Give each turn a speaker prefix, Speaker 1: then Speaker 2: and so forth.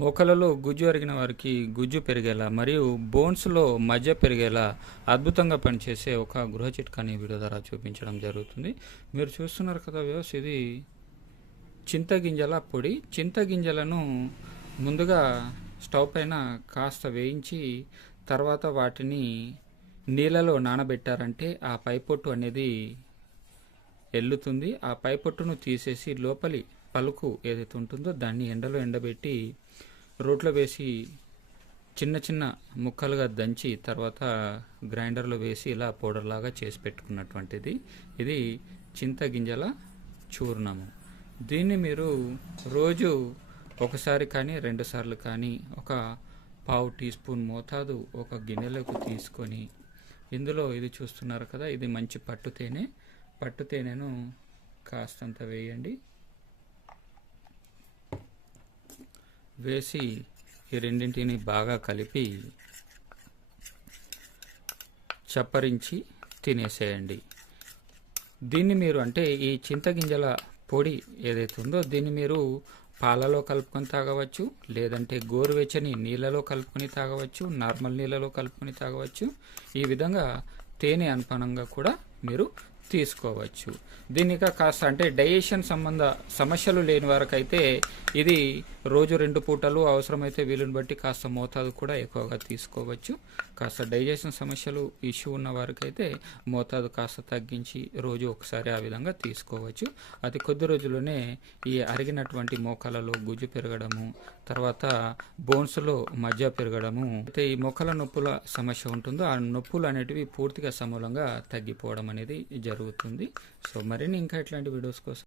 Speaker 1: మోకలలో గుజ్జు అరిగిన వారికి గుజ్జు పెరిగేలా మరియు బోన్స్లో మధ్య పెరిగేలా అద్భుతంగా పనిచేసే ఒక గృహ చిట్కాని వీడియో ద్వారా చూపించడం జరుగుతుంది. మీరు చూస్తున్నారు కదా వ్యవస్థ ఇది చింతగింజల పొడి. చింతగింజలను ముందుగా స్టవ్ పైన కాస్త వేయించి తర్వాత వాటిని నీళ్ళలో నానబెట్టారంటే ఆ పైపొట్టు అనేది ఎల్లుతుంది. ఆ పైపొట్టును తీసేసి లోపలి పలుకు ఏదైతే ఉంటుందో దాన్ని ఎండలో ఎండబెట్టి రోట్లో వేసి చిన్న చిన్న ముక్కలుగా దంచి తర్వాత గ్రైండర్లో వేసి ఇలా పౌడర్లాగా చేసి పెట్టుకున్నటువంటిది. ఇది చింతగింజల చూర్ణము. దీన్ని మీరు రోజు ఒకసారి కానీ రెండుసార్లు కానీ ఒక పావు టీ స్పూన్ మోతాదు ఒక గిన్నెలోకి తీసుకొని ఇందులో ఇది చూస్తున్నారు కదా ఇది మంచి పట్టు తేనె పట్టు తేనెను కాస్తంత వేయండి. వేసి ఈ రెండింటిని బాగా కలిపి చప్పరించి తినేసేయండి. దీన్ని మీరు అంటే ఈ చింతగింజల పొడి ఏదైతే ఉందో దీన్ని మీరు పాలలో కలుపుకొని తాగవచ్చు లేదంటే గోరువెచ్చని నీళ్ళలో కలుపుకొని తాగవచ్చు నార్మల్ నీళ్ళలో కలుపుకొని తాగవచ్చు. ఈ విధంగా తేనె అనుపానంగా కూడా మీరు తీసుకోవచ్చు. దీనిక కాస్త అంటే డైజెషన్ సంబంధ సమస్యలు లేని వారికైతే ఇది రోజు రెండు పూటలు అవసరమైతే వీలుని బట్టి కాస్త మోతాదు కూడా ఎక్కువగా తీసుకోవచ్చు. కాస్త డైజెషన్ సమస్యలు ఇష్యూ ఉన్న వారికైతే మోతాదు కాస్త తగ్గించి రోజు ఒకసారి ఆ విధంగా తీసుకోవచ్చు. అది కొద్ది రోజుల్లోనే ఈ అరిగినటువంటి మోకాలలో గుజ్జు పెరగడము తర్వాత బోన్స్లో మజ్జ పెరగడము అయితే ఈ మొక్కల నొప్పుల సమస్య ఉంటుందో ఆ నొప్పులు అనేటివి పూర్తిగా సమూలంగా తగ్గిపోవడం అనేది జరుగుతుంది. జరుగుతుంది. సో మరిన్ని ఇంకా ఇట్లాంటి వీడియోస్ కోసం